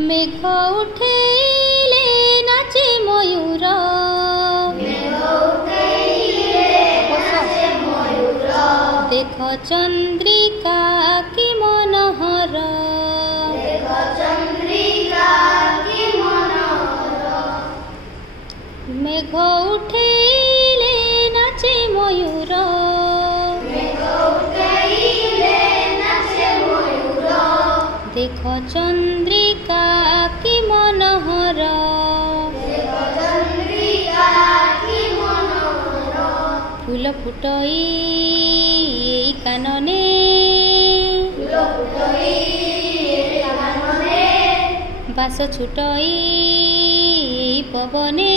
मेघ उठेले नाचे मयूर, देख चंद्रिका की मनोहर, मेघ उठेले नाचे मयूर, देख चंद्रिका की मनोहर, फूल फुटई कानने, बास छुटई पवने,